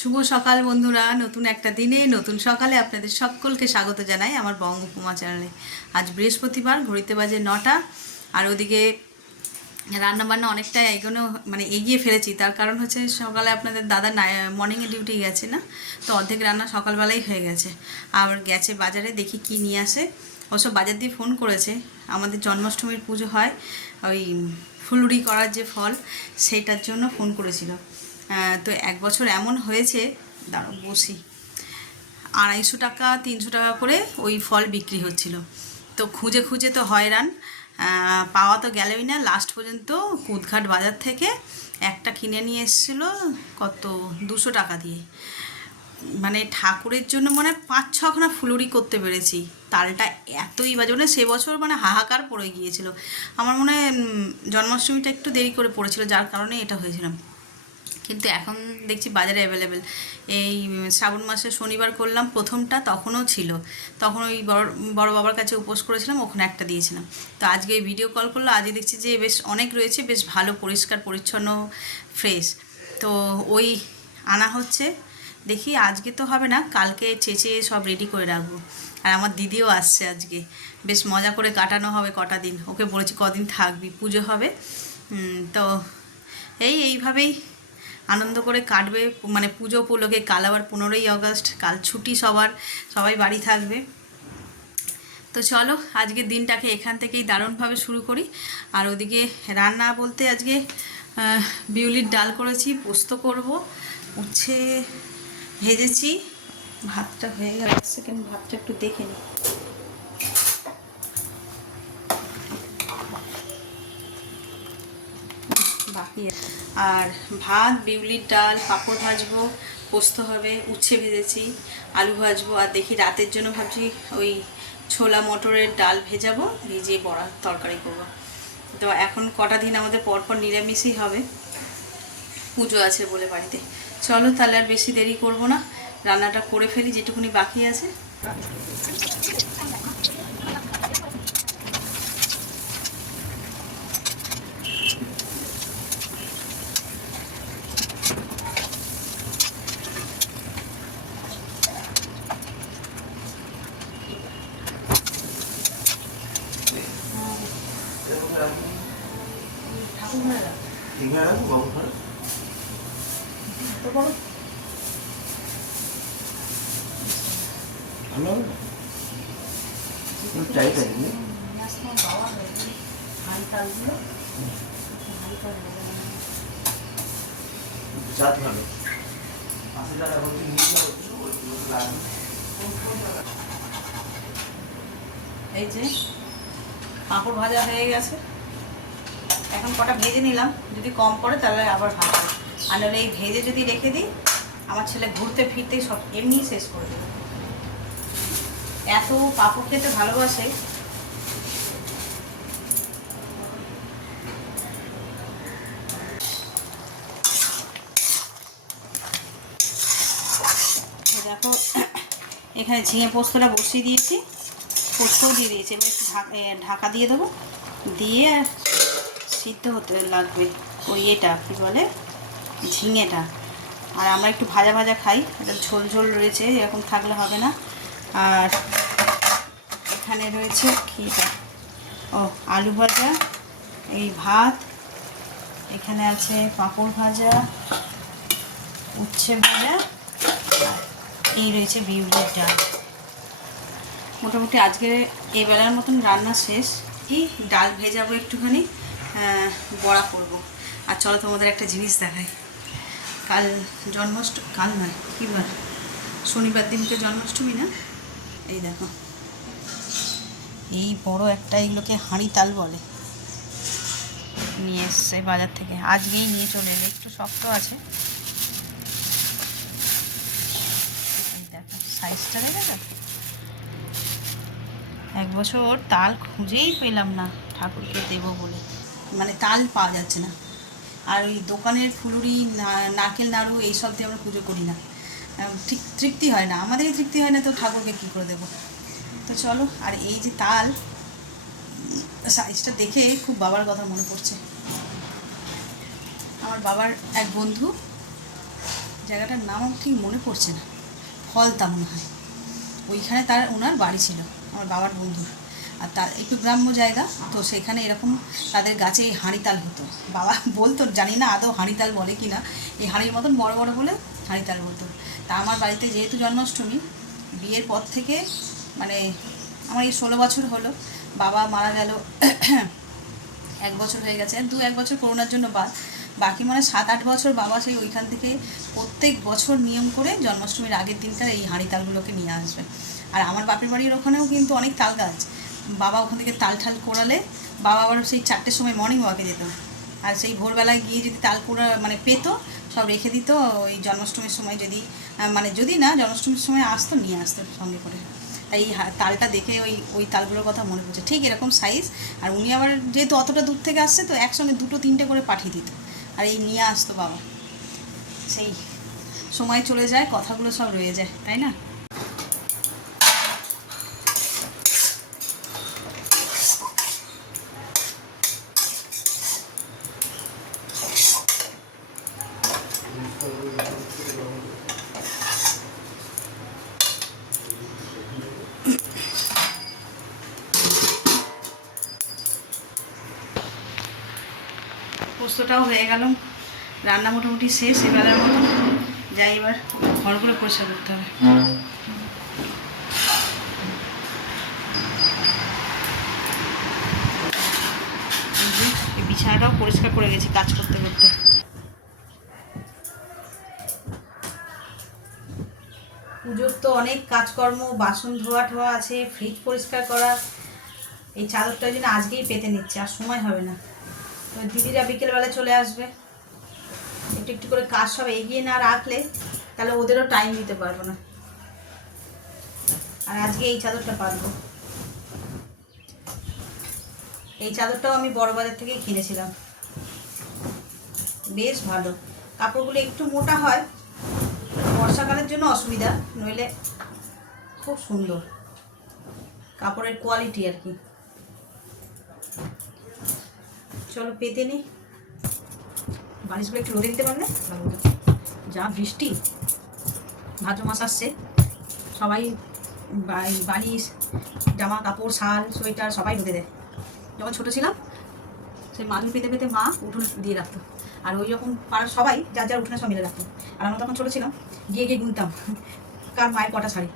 শুভ সকাল বন্ধুরা। নতুন একটা দিনে, নতুন সকালে আপনাদের সকলকে স্বাগত জানাই আমার বঙ্গ উপমা চ্যানেলে। আজ বৃহস্পতিবার, ঘড়িতে বাজে নটা। আর ওদিকে রান্নাবান্না অনেকটা এগোনো মানে এগিয়ে ফেলেছি। তার কারণ হচ্ছে সকালে আপনাদের দাদা মর্নিংয়ে ডিউটি গেছে না, তো অর্ধেক রান্না সকালবেলাই হয়ে গেছে। আর গেছে বাজারে, দেখি কি নিয়ে আসে। অবশ্য বাজার দিয়ে ফোন করেছে। আমাদের জন্মাষ্টমীর পুজো হয়, ওই ফুলুরি করার যে ফল, সেটার জন্য ফোন করেছিল। তো এক বছর এমন হয়েছে দাঁড়ো বসি। আড়াইশো টাকা, তিনশো টাকা করে ওই ফল বিক্রি হচ্ছিল। তো খুঁজে খুঁজে তো হয়রান। পাওয়া তো গেলই না। লাস্ট পর্যন্ত কুদঘাট বাজার থেকে একটা কিনে নিয়ে এসেছিল কত? দুশো টাকা দিয়ে। মানে ঠাকুরের জন্য মানে পাঁচ ছখানা ফুলুরি করতে পেরেছি। তালটা এতই বাজে মানে সে বছর মানে হাহাকার পড়ে গিয়েছিল। আমার মনে হয় জন্মাষ্টমীটা একটু দেরি করে পড়েছিল, যার কারণে এটা হয়েছিল। কিন্তু এখন দেখছি বাজারে অ্যাভেলেবেল এই শ্রাবণ মাসে শনিবার করলাম, প্রথমটা তখনও ছিল। তখন ওই বড় বড় বাবার কাছে উপোস করেছিলাম, ওখানে একটা দিয়েছিলাম। তো আজকে ভিডিও কল করল আজকে দেখছি যে বেশ অনেক রয়েছে, বেশ ভালো, পরিষ্কার, পরিচ্ছন্ন ফ্রেশ তো ওই আনা হচ্ছে। দেখি আজকে তো হবে না, কালকে চেঁচে সব রেডি করে রাখব। আর আমার দিদিও আসছে আজকে। বেশ মজা করে কাটানো হবে কটা দিন। ওকে বলেছি কদিন থাকবি, পুজো হবে। তো এই, এইভাবেই আনন্দ করে কাটবে মানে পুজো উপলক্ষে কাল আবার পনেরোই আগস্ট, কাল ছুটি সবার, সবাই বাড়ি থাকবে। তো চলো, আজকের দিনটাকে এখান থেকেই দারুণভাবে শুরু করি। আর ওদিকে রান্না বলতে আজকে বিউলির ডাল করেছি, পোস্ত করব, উচ্ছে ভেজেছি, ভাতটা হয়ে গেল। সেকেন্ড ভাতটা একটু দেখে নিই বাকি আছে। আর ভাত, বিউলির ডাল, পাঁপড় ভাজবো, পোস্ত হবে, উচ্ছে ভেজেছি, আলু ভাজবো, আর দেখি রাতের জন্য ভাবছি ওই ছোলা মটরের ডাল ভেজাবো, ভিজিয়ে বড়া তরকারি করব। তো এখন কটা দিন আমাদের পরপর নিরামিষই হবে। পুজো আছে বলে বাড়িতে। চলো তাহলে আর বেশি দেরি করব না। রান্নাটা করে ফেলি, যেটুকুনি বাকি আছে। সিঙ্গারা বাবু খান তো ভালো হবে না ভালো আশি টাকা বলছি এই যে পাঁপড় ভাজা হয়ে গেছে। এখন কটা ভেজে নিলাম। যদি কম পড়ে তাহলে আবার ভাজা আর নাহলে এই ভেজে যদি রেখে দিই, আমার ছেলে ঘুরতে ফিরতেই সব এমনি শেষ করে দেবে। এত পাঁপড় খেতে ভালোবাসে। দেখো, এখানে ঝিঙে পোস্তটা বসিয়ে দিয়েছি। পোস্তও দিয়ে দিয়েছি। এবার একটু ঢাকা দিয়ে দেবো। দিয়ে সিদ্ধ হতে লাগবে ওই এটা কী বলে? ঝিঙেটা। আর আমরা একটু ভাজা ভাজা খাই। এটা ঝোল ঝোল রয়েছে, এরকম থাকলে হবে না। আর এখানে রয়েছে কি এটা ও, আলু ভাজা, এই ভাত, এখানে আছে পাঁপড় ভাজা, উচ্ছে ভাজা এই রয়েছে বিউলির ডাল। মোটামুটি আজকে এই বেলার মতন রান্না শেষ। কি ডাল ভেজাবো একটুখানি। বড়া করব। আর চলো তোমাদের একটা জিনিস দেখাই। কাল জন্মাষ্টমী, কাল নয়, কী বার? শনিবার দিনকে জন্মাষ্টমী না? এই দেখো। এই বড় একটা এগুলোকে হাঁড়ি তাল বলে। নিয়ে এসছে বাজার থেকে। আজকেই নিয়ে চলে এলো। একটু শক্ত আছে। দেখো সাইজটা দেখেছ এক বছর তাল খুঁজেই পেলাম না ঠাকুরকে দেবো বলে। মানে তাল পাওয়া যাচ্ছে না। আর ওই দোকানের ফুলুরি নারকেল, নাড়ু এইসব দিয়ে আমরা পুজো করি না। ঠিক তৃপ্তি হয় না। আমাদেরই তৃপ্তি হয় না তো ঠাকুরকে কী করে দেবো? তো চলো, আর এই যে তাল, সাইজটা দেখে খুব বাবার কথা মনে পড়ছে। আমার বাবার এক বন্ধু, জায়গাটার নাম ঠিক মনে পড়ছে না। ফলতা মনে হয়। ওইখানে তার, ওনার বাড়ি ছিল, আমার বাবার বন্ধুর। আর তার একটু গ্রাম্য জায়গা, তো সেখানে এরকম তাদের গাছে এই হাঁড়িতাল হতো। বাবা বলতো, জানি না আদৌ হাঁড়িতাল বলে কি না? এই হাঁড়ির মতন বড় বড় বলে হাঁড়িতাল বলতো। তা আমার বাড়িতে যেহেতু জন্মাষ্টমী, বিয়ের পর থেকে মানে আমার এই ষোলো বছর হলো। বাবা মারা গেল, এক বছর হয়ে গেছে, দু এক বছর করোনার জন্য বাদ। বাকি মানে সাত আট বছর বাবা সেই ওইখান থেকে প্রত্যেক বছর নিয়ম করে জন্মাষ্টমীর আগের দিনকার এই হাঁড়ি তালগুলোকে নিয়ে আসবে। আর আমার বাপের বাড়ির ওখানেও কিন্তু অনেক তাল গাছ। বাবা ওখান থেকে তাল ঠাল কোড়ালে, বাবা আবার সেই চারটের সময় মর্নিং ওয়াকে যেত। আর সেই ভোরবেলায় গিয়ে যদি তাল কোড়া মানে পেতো, সব রেখে দিত, ওই জন্মাষ্টমীর সময় যদি মানে যদি না জন্মাষ্টমীর সময় আসতো, নিয়ে আসতো সঙ্গে করে। তাই তালটা দেখে ওই ওই তালগুলোর কথা মনে পড়ছে। ঠিক এরকম সাইজ আর উনি আবার যেহেতু অতটা দূর থেকে আসছে, তো একসঙ্গে দুটো তিনটে করে পাঠিয়ে দিত। আর এই নিয়ে আসতো বাবা। সেই সময় চলে যায়, কথাগুলো সব রয়ে যায়, তাই না? পোস্তটাও হয়ে গেল। রান্না মোটামুটি শেষ, এবারের মতো। যাই, এবার ঘরগুলো পরিষ্কার করতে হবে। বিছানাটাও পরিষ্কার করে গেছি কাজ করতে করতে। পুজোর তো অনেক কাজকর্ম, বাসন ধোয়া ঠোয়া আছে ফ্রিজ পরিষ্কার করা। এই চাদরটা জন্য আজকেই পেতে নিচ্ছে, আর সময় হবে না। দিদিরা বিকেলবেলা চলে আসবে। একটু একটু করে কাজ সব এগিয়ে না রাখলে তাহলে ওদেরও টাইম দিতে পারব না। আর আজকে এই চাদরটা পারব এই চাদরটাও আমি বড় বাজার থেকেই কিনেছিলাম। বেশ ভালো। কাপড়গুলো একটু মোটা হয়, বর্ষাকালের জন্য অসুবিধা, নইলে খুব সুন্দর। কাপড়ের কোয়ালিটি আর কি। চলো পেতে নি। বালিশগুলো একটু রোদে দিতে পারলে? যা বৃষ্টি, ভাদ্র মাস আসছে। সবাই বালিশ, জামা কাপড়, শাল, সোয়েটার সবাই রোদে দেয় যখন ছোটো ছিলাম, সেই মাদুর পেতে পেতে মা উঠোনে দিয়ে রাখতো। আর ওই রকম পাড়ার সবাই, যার যার উঠোনে সব মিলে রাখতো। আর আমরা তখন ছোটো ছিলাম, গিয়ে গিয়ে গুনতাম, কার মায়ের কটা শাড়ি।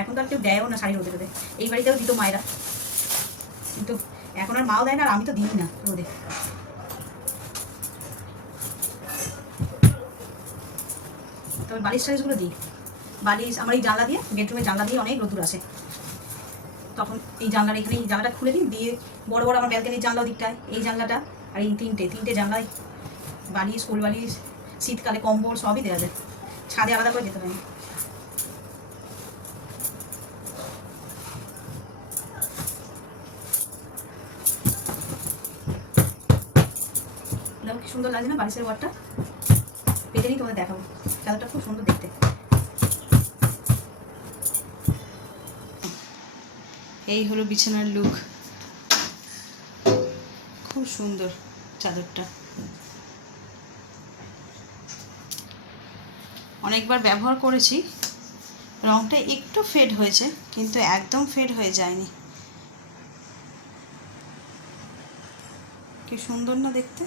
এখন তো আর কেউ দেয়ও না শাড়ি রোদে রোদে। এই বাড়িতেও দিত মায়েরা। কিন্তু এখন আর মাও দেয় না আর আমি তো দিই না। রোদে তবে বালিশ টালিশগুলো দিই। বালিশ, আমার এই জানলা দিয়ে, বেডরুমের জানলা দিয়ে অনেক রোদুর আসে। তখন এই জানলার এখানে এই জানলাটা খুলে দিই, দিয়ে বড় বড় আমার ব্যালকানির জানলা দিকটায়, এই জানলাটা আর এই তিনটে তিনটে জানলায় বালিশ ফুল বালিশ শীতকালে কম্বল সবই দেওয়া যায়। ছাদে আলাদা করে যেতে হয় সুন্দর লাগছে না? বালিশের ওয়ারটা পেতে নিই তোমাদের দেখাবো। চাদরটা খুব সুন্দর দেখতে। এই হলো বিছানার লুক খুব সুন্দর চাদরটা। অনেকবার ব্যবহার করেছি। রংটা একটু ফেড হয়েছে, কিন্তু একদম ফেড হয়ে যায়নি। কি সুন্দর না দেখতে?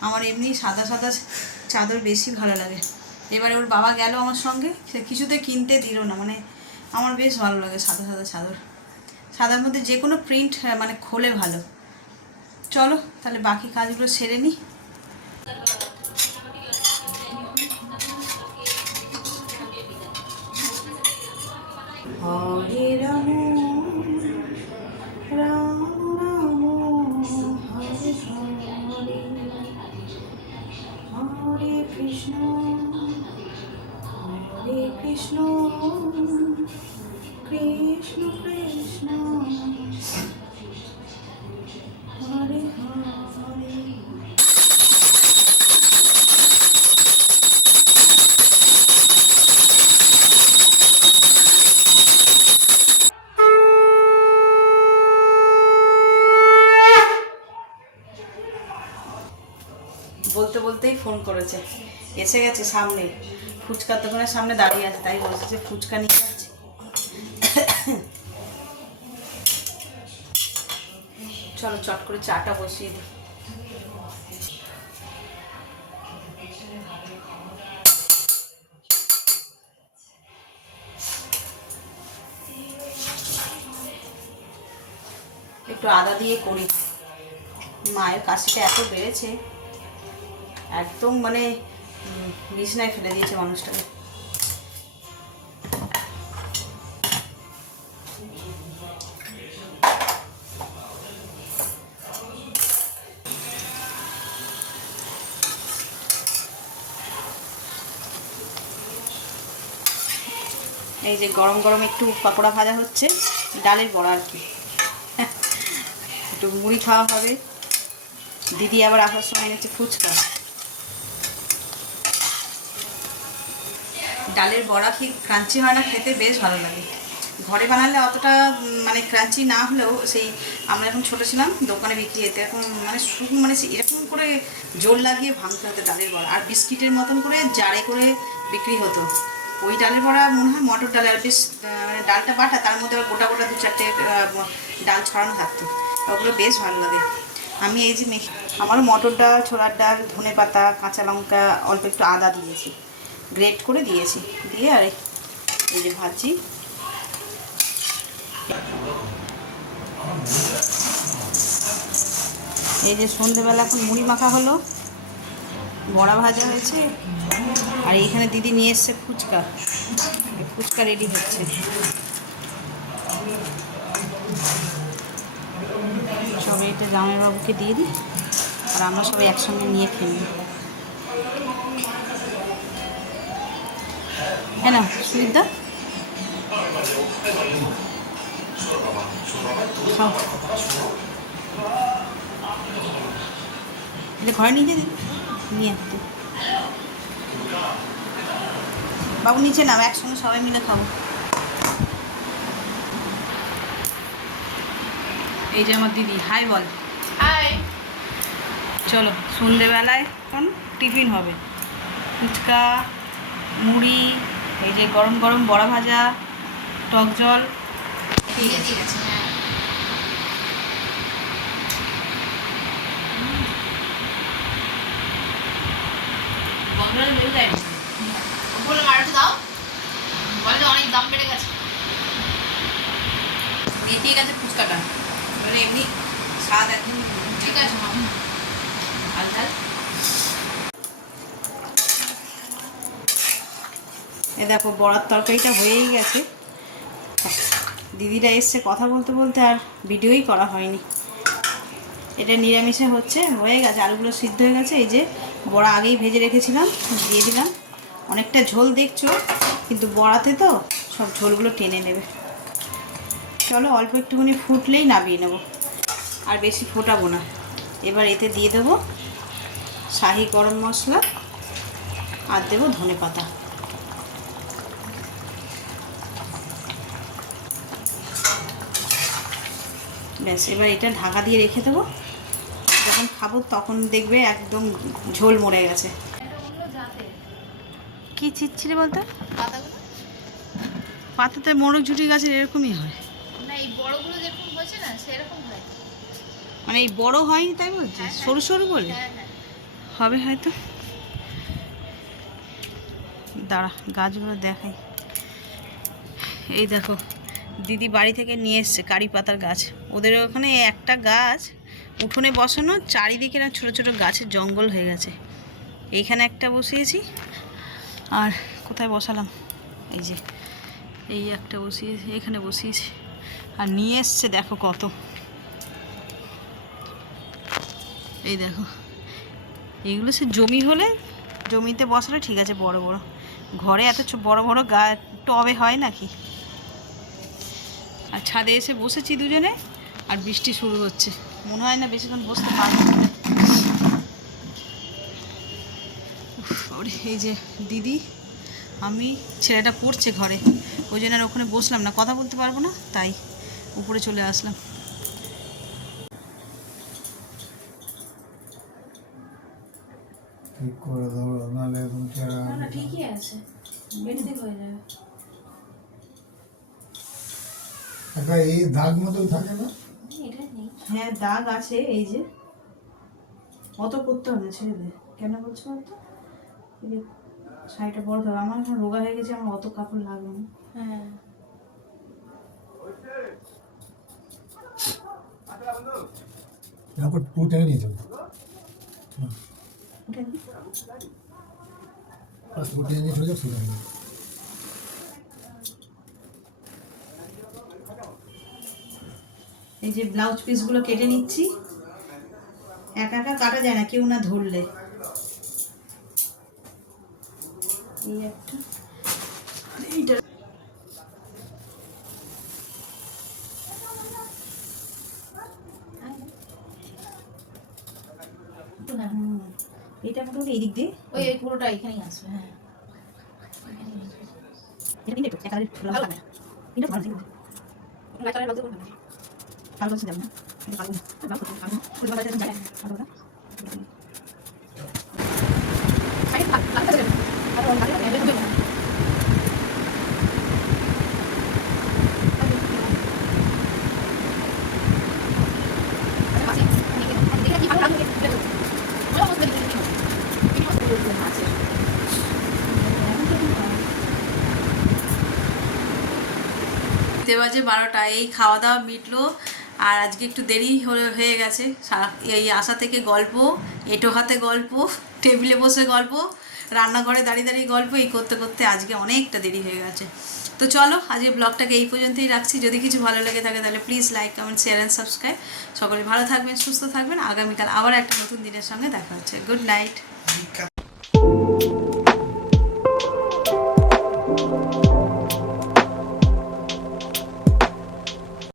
আমার এমনি সাদা সাদা চাদর বেশি ভালো লাগে। এবারে ওর বাবা গেল আমার সঙ্গে, সে কিছুতে কিনতে দিল না মানে আমার বেশ ভালো লাগে সাদা সাদা চাদর। সাদার মধ্যে যে কোনো প্রিন্ট মানে খোলে ভালো। চলো, তাহলে বাকি কাজগুলো সেরে নিই হরে করেছে। এসে গেছে সামনে। ফুচকার দোকানের সামনে দাঁড়িয়ে আছে, তাই বলছে যে ফুচকা নিয়ে যাচ্ছে। চলো চট করে চাটা বসিয়ে দিই। একটু আদা দিয়ে করি। মায়ের কাশিটা এত বেড়েছে। একদম মানে বিছনায় ফেলে দিয়েছে মানুষটাকে। এই যে গরম গরম একটু পাকোড়া ভাজা হচ্ছে, ডালের বড়া আর কি। একটু মুড়ি খাওয়া হবে। দিদি আবার আসার সময় এনেছে ফুচকা। ডালের বড়া কি ক্রাঞ্চি হয় না, খেতে বেশ ভালো লাগে। ঘরে বানালে অতটা মানে ক্রাঞ্চি না হলেও সেই আমরা যখন ছোটো ছিলাম, দোকানে বিক্রি হতে, এখন মানে শুকনো মানে এরকম করে জোর লাগিয়ে ভাঙতে হতো ডালের বড়া। আর বিস্কিটের মতন করে জারে করে বিক্রি হতো। ওই ডালের বড়া মনে হয় মটর ডাল, আর বেশ মানে ডালটা বাটা, তার মধ্যে গোটা গোটা দু চারটে ডাল ছড়ানো থাকতো। ওগুলো বেশ ভালো লাগে। আমি এই যে মেখে আমারও মটর ডাল, ছোলার ডাল ধনে পাতা কাঁচা লঙ্কা, অল্প একটু আদা দিয়েছি। গ্রেট করে দিয়েছি। দিয়ে আর, এই- যে ভাজি। এই যে সন্ধেবেলা এখন মুড়ি মাখা হলো, বড়া ভাজা হয়েছে, আর এইখানে দিদি নিয়ে এসছে ফুচকা। ফুচকা রেডি হচ্ছে। সবাই এটা জামাইবাবুকে দিয়ে দিই, আর আমরা সবাই একসঙ্গে নিয়ে খেয়ে কেন সুবিধা এটা ঘরে নিয়ে যেতে? নিয়ে আসতে। বাবু নিচে নাও একসঙ্গে সবাই মিলে খাব। এই যে আমার দিদি হাই বল। হাই। চলো সন্ধেবেলায় এখন টিফিন হবে। ফুচকা মুড়ি এই যে গরম গরম বড়া ভাজা টক জল। ঠিক আছে ঠিক আছে হ্যাঁ। বললাম আর একটু দাও। বলে অনেক দাম বেড়ে গেছে। গেছে ফুচকাটা। এমনি স্বাদ একদম ঠিক আছে মাম এ দেখো, বড়ার তরকারিটা হয়েই গেছে। দিদিরা এসছে কথা বলতে বলতে আর ভিডিওই করা হয়নি। এটা নিরামিষে হচ্ছে, হয়ে গেছে, আলুগুলো সিদ্ধ হয়ে গেছে। এই যে বড়া আগেই ভেজে রেখেছিলাম, দিয়ে দিলাম। অনেকটা ঝোল দেখছ, কিন্তু বড়াতে তো সব ঝোলগুলো টেনে নেবে। চলো, অল্প একটুখানি ফুটলেই নামিয়ে নেব। আর বেশি ফোটাবো না। এবার এতে দিয়ে দেবো শাহি গরম মশলা, আর দেবো ধনে পাতা ব্যাস এবার এটা ঢাকা দিয়ে রেখে দেবো। যখন খাব তখন দেখবে একদম ঝোল মরে গেছে। কি চিচ্ছিলে বলতো? পাতাগুলো? পাতাতে মোরগ ঝুটি গাছের এরকমই হয়। না এই বড়গুলো যেরকম হয়েছে না সেরকম হয়। মানে এই বড় হয়নি তাই বলছে সরু সরু বলে? হ্যাঁ হ্যাঁ। হবে হয়তো। দাঁড়া গাছগুলো দেখাই। এই দেখো দিদি বাড়ি থেকে নিয়ে এসছে কারি পাতার গাছ। ওদের ওখানে একটা গাছ, উঠোনে বসানো, চারিদিকে না ছোটো ছোটো গাছের জঙ্গল হয়ে গেছে। এইখানে একটা বসিয়েছি। আর কোথায় বসালাম? এই যে, এই একটা বসিয়েছি, এখানে বসিয়েছি। আর নিয়ে এসছে দেখো কত। এই দেখো। এগুলো সে জমি হলে, জমিতে বসালে ঠিক আছে, বড় বড়। ঘরে এত বড় বড় গা, টবে হয় নাকি? আর ছাদে এসে বসেছি দুজনে আর বৃষ্টি শুরু হচ্ছে। মনে হয় না বেশিক্ষণ বসতে পারব ওরে, এই যে দিদি আমি ছেলেটা পড়ছে ঘরে ওই জন্য আর ওখানে বসলাম না কথা বলতে পারব না তাই উপরে চলে আসলাম। ঠিক করে নাহলে না ঠিকই আছে। হয়ে যাবে। একটা এই দাগ মতো থাকে না? হ্যাঁ দাগ আছে এই যে। অত করতে হবে ছেড়ে দে। কেন বলছো যে শাড়িটা বড় ধর আমার এখন রোগা হয়ে গেছে আমার অত কাপড় লাগবে না। হ্যাঁ। তারপর টু টেনে নিয়ে যাব। উঠে নে। টু টেনে নিয়ে চলে যাব। এই যে ব্লাউজ পিসগুলো কেটে নিচ্ছি। একা একা কাটা যায় না কেউ না ধরলে। এই একটা। এইটা এটা মোটামুটি এই দিক দিয়ে। ওই এই পুরোটা এখানেই আসবে হ্যাঁ। এটা কিন্তু একটু ব্লাউজ কাটা এটা ভালো করবে কালো বলছে বাজে বারোটা এই খাওয়া দাওয়া মিটলো। আর আজকে একটু দেরি হয়ে গেছে। এই আশা থেকে গল্প, এটো হাতে গল্প, টেবিলে বসে গল্প, রান্নাঘরে দাঁড়িয়ে দাঁড়িয়ে গল্প, এই করতে করতে আজকে অনেকটা দেরি হয়ে গেছে। তো চলো, আজকে ব্লগটাকে এই পর্যন্তই রাখছি। যদি কিছু ভালো লেগে থাকে তাহলে please like comment share and subscribe সকলে ভালো থাকবেন, সুস্থ থাকবেন। আগামীকাল আবার একটা নতুন দিনের সঙ্গে দেখা হচ্ছে। Good night